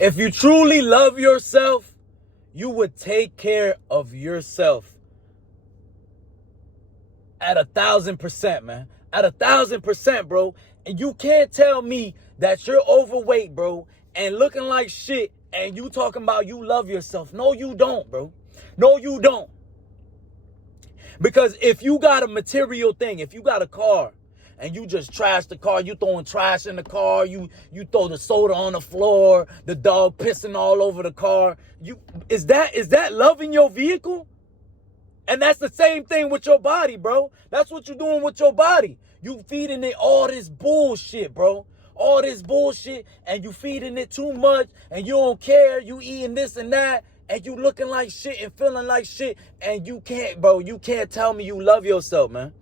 If you truly love yourself, you would take care of yourself at 1,000%, man. At 1,000%, bro. And you can't tell me that you're overweight, bro, and looking like shit, and you talking about you love yourself. No, you don't, bro. No, you don't. Because if you got a material thing, if you got a car, and you just trash the car, you throwing trash in the car, you throw the soda on the floor, the dog pissing all over the car. Is that loving your vehicle? And that's the same thing with your body, bro. That's what you're doing with your body. You feeding it all this bullshit, bro. All this bullshit, and you feeding it too much, and you don't care. You eating this and that, and you looking like shit and feeling like shit, and you can't, bro. You can't tell me you love yourself, man.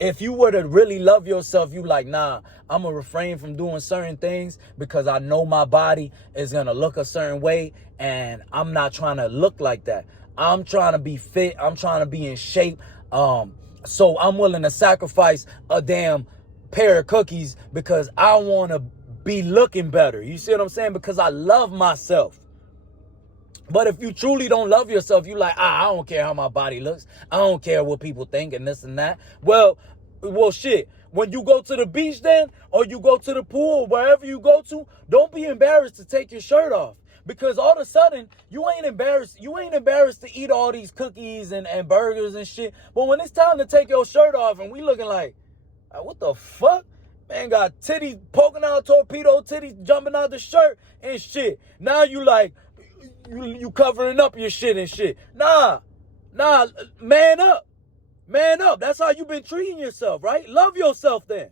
If you were to really love yourself, you like, nah, I'm going to refrain from doing certain things because I know my body is going to look a certain way, and I'm not trying to look like that. I'm trying to be fit. I'm trying to be in shape. So I'm willing to sacrifice a damn pair of cookies because I want to be looking better. You see what I'm saying? Because I love myself. But if you truly don't love yourself, you like, I don't care how my body looks. I don't care what people think and this and that. Well, shit. When you go to the beach then, or you go to the pool, or wherever you go to, don't be embarrassed to take your shirt off. Because all of a sudden, you ain't embarrassed. You ain't embarrassed to eat all these cookies and burgers and shit. But when it's time to take your shirt off and we looking like, what the fuck? Man got titties poking out, torpedo titties jumping out the shirt and shit. Now you like, you covering up your shit and shit. Nah, man up. Man up. That's how you been treating yourself, right? Love yourself then.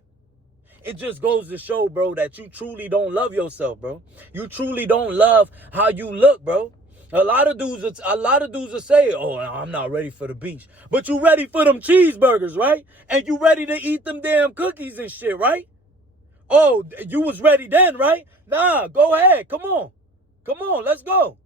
It just goes to show, bro, that you truly don't love yourself, bro. You truly don't love how you look, bro. A lot of dudes will say, oh, I'm not ready for the beach. But you ready for them cheeseburgers, right? And you ready to eat them damn cookies and shit, right? Oh, you was ready then, right? Nah, go ahead. Come on, let's go.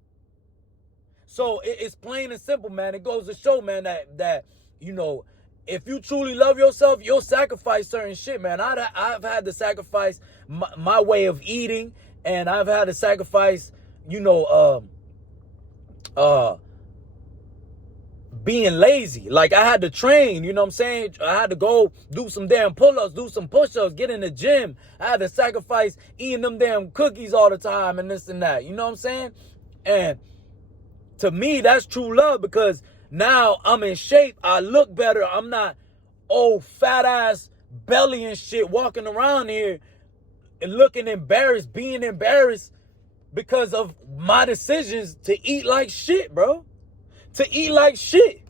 So it's plain and simple, man. It goes to show, man, that you know, if you truly love yourself, you'll sacrifice certain shit, man. I've had to sacrifice my way of eating, and I've had to sacrifice, being lazy. Like, I had to train, you know what I'm saying? I had to go do some damn pull-ups, do some push-ups, get in the gym. I had to sacrifice eating them damn cookies all the time and this and that. You know what I'm saying? And to me, that's true love, because now I'm in shape. I look better. I'm not old fat ass belly and shit walking around here and looking embarrassed, being embarrassed because of my decisions to eat like shit, bro. To eat like shit.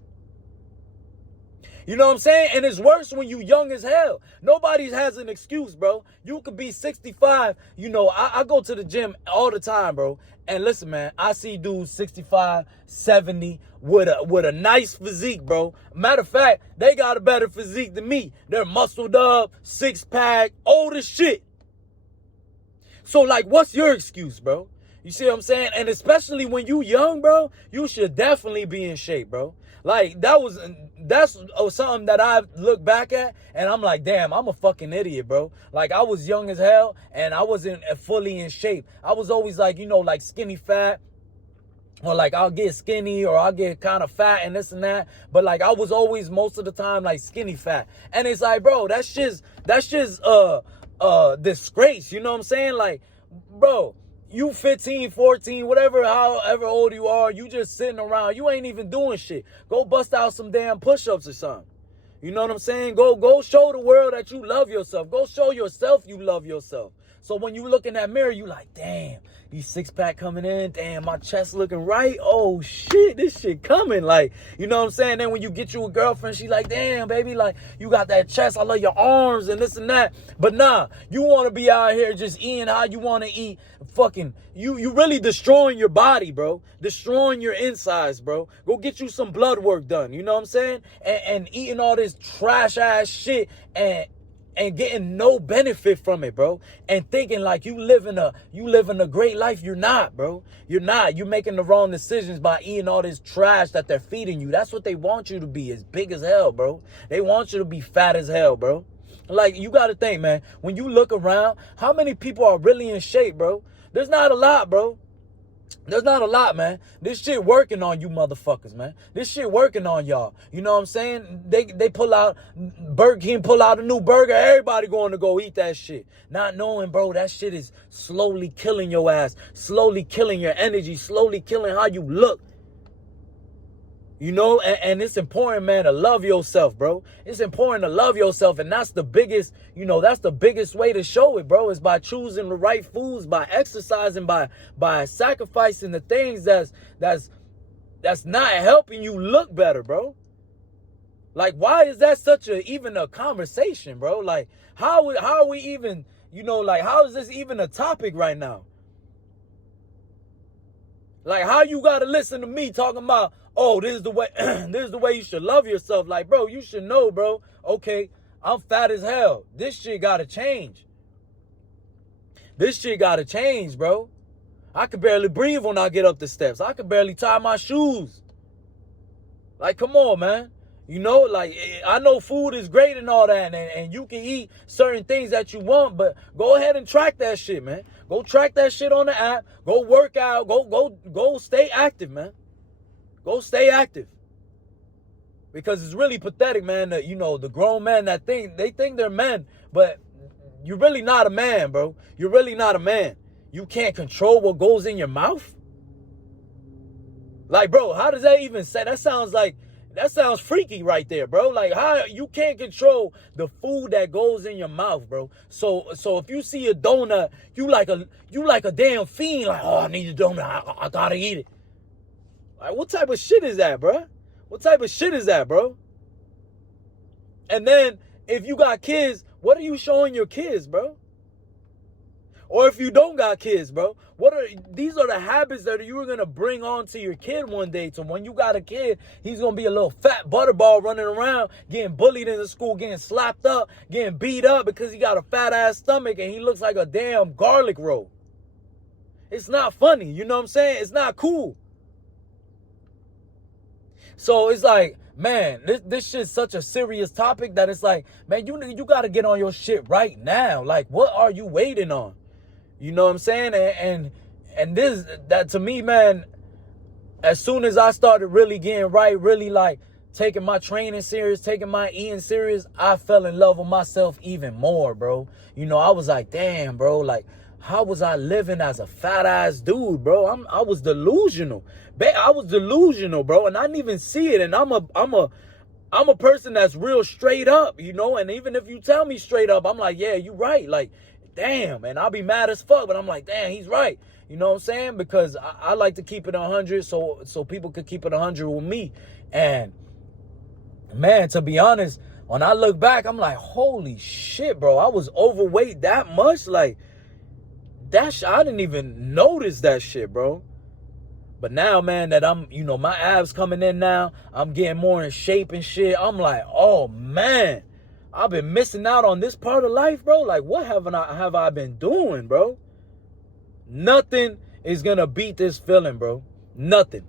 You know what I'm saying? And it's worse when you young as hell. Nobody has an excuse, bro. You could be 65. You know, I go to the gym all the time, bro. And listen, man, I see dudes 65, 70 with a nice physique, bro. Matter of fact, they got a better physique than me. They're muscled up, six pack, old as shit. So, like, what's your excuse, bro? You see what I'm saying? And especially when you young, bro, you should definitely be in shape, bro. Like, that's something that I look back at, and I'm like, damn, I'm a fucking idiot, bro. Like, I was young as hell, and I wasn't fully in shape. I was always like, like skinny fat, or like I'll get skinny, or I'll get kind of fat and this and that. But like, I was always most of the time like skinny fat. And it's like, bro, that's just disgrace. You know what I'm saying? Like, bro, you 15, 14, whatever, however old you are, you just sitting around. You ain't even doing shit. Go bust out some damn push-ups or something. You know what I'm saying? Go show the world that you love yourself. Go show yourself you love yourself. So when you look in that mirror, you like, damn, these six-pack coming in. Damn, my chest looking right. Oh, shit, this shit coming. Like, you know what I'm saying? Then when you get you a girlfriend, she like, damn, baby, like, you got that chest. I love your arms and this and that. But nah, you want to be out here just eating how you want to eat. Fucking, you really destroying your body, bro. Destroying your insides, bro. Go get you some blood work done. You know what I'm saying? And eating all this trash-ass shit and getting no benefit from it, bro. And thinking like you living a great life. You're not, bro. You're not. You're making the wrong decisions by eating all this trash that they're feeding you. That's what they want you to be, as big as hell, bro. They want you to be fat as hell, bro. Like, you got to think, man, when you look around, how many people are really in shape, bro? There's not a lot, bro. There's not a lot, man. This shit working on you motherfuckers, man. This shit working on y'all. You know what I'm saying? They pull out, Burger King pull out a new burger. Everybody going to go eat that shit. Not knowing, bro, that shit is slowly killing your ass. Slowly killing your energy. Slowly killing how you look. You know, and it's important, man, to love yourself, bro. It's important to love yourself, and that's the biggest, you know, that's the biggest way to show it, bro, is by choosing the right foods, by exercising, by sacrificing the things that's not helping you look better, bro. Like, why is that such even a conversation, bro? Like, how are we even, you know, like, how is this even a topic right now? Like, how you gotta listen to me talking about, oh, this is the way, this is the way you should love yourself. Like, bro, you should know, bro. Okay, I'm fat as hell. This shit gotta change. This shit gotta change, bro. I can barely breathe when I get up the steps. I can barely tie my shoes. Like, come on, man. You know, like, I know food is great and all that, and you can eat certain things that you want, but go ahead and track that shit, man. Go track that shit on the app. Go work out. Go stay active, man. Go stay active. Because it's really pathetic, man, that, you know, the grown men that think they're men, but you're really not a man, bro. You're really not a man. You can't control what goes in your mouth? Like, bro, how does that even say? That sounds freaky right there, bro. Like, how you can't control the food that goes in your mouth, bro. So if you see a donut, you like a damn fiend. Like, oh, I need a donut. I gotta eat it. Like, what type of shit is that, bro? What type of shit is that, bro? And then if you got kids, what are you showing your kids, bro? Or if you don't got kids, bro, these are the habits that you were going to bring on to your kid one day. So when you got a kid, he's going to be a little fat butterball running around, getting bullied in the school, getting slapped up, getting beat up because he got a fat ass stomach and he looks like a damn garlic roll. It's not funny. You know what I'm saying? It's not cool. So it's like, man, this shit's such a serious topic that it's like, man, you got to get on your shit right now. Like, what are you waiting on? You know what I'm saying? And this, that to me, man, as soon as I started really getting right, really like taking my training serious, taking my eating serious, I fell in love with myself even more, bro. You know, I was like, damn, bro, like, how was I living as a fat ass dude, bro? I was delusional. I was delusional, bro, and I didn't even see it. And I'm a person that's real straight up, you know. And even if you tell me straight up, I'm like, yeah, you right. Like, damn, and I'll be mad as fuck, but I'm like, damn, he's right. You know what I'm saying? Because I like to keep it 100 so people could keep it 100 with me. And, man, to be honest, when I look back, I'm like, holy shit, bro. I was overweight that much? Like, I didn't even notice that shit, bro. But now, man, that I'm, you know, my abs coming in now, I'm getting more in shape and shit. I'm like, oh, man. I've been missing out on this part of life, bro. Like, what have I been doing, bro? Nothing is gonna beat this feeling, bro. Nothing.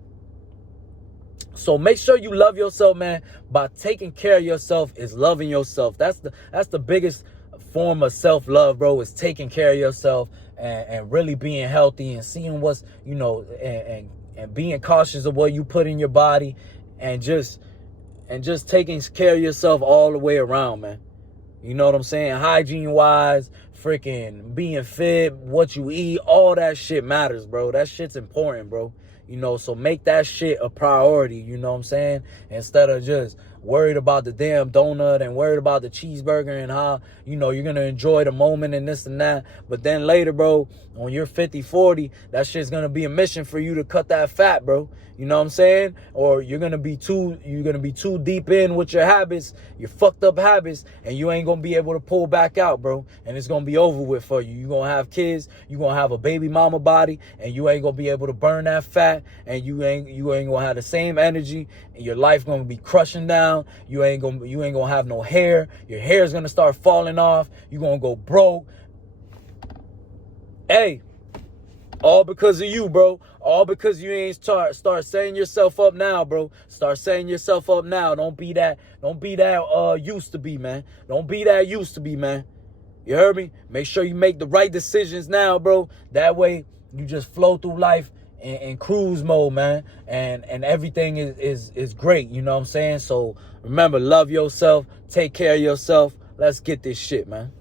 So make sure you love yourself, man. By taking care of yourself is loving yourself. That's the biggest form of self-love, bro, is taking care of yourself and really being healthy and seeing what's, you know, and being cautious of what you put in your body and just taking care of yourself all the way around, man. You know what I'm saying? Hygiene-wise, freaking being fit, what you eat, all that shit matters, bro. That shit's important, bro. You know, so make that shit a priority, you know what I'm saying? Instead of just worried about the damn donut and worried about the cheeseburger and how, you know, you're going to enjoy the moment and this and that. But then later, bro, when you're 50, 40, that shit's going to be a mission for you to cut that fat, bro. You know what I'm saying? Or you're going to be too deep in with your habits, your fucked up habits, and you ain't going to be able to pull back out, bro. And it's going to be over with for you. You're going to have kids, you're going to have a baby mama body, and you ain't going to be able to burn that fat, and you ain't going to have the same energy, and your life going to be crushing down. You ain't going to have no hair. Your hair's going to start falling off. You're going to go broke. Hey, all because of you, bro. All because you ain't start setting yourself up now, bro. Start setting yourself up now. Don't be that used to be, man. Don't be that used to be, man. You heard me? Make sure you make the right decisions now, bro. That way you just flow through life in cruise mode, man, and everything is great. You know what I'm saying? So remember, love yourself, take care of yourself. Let's get this shit, man.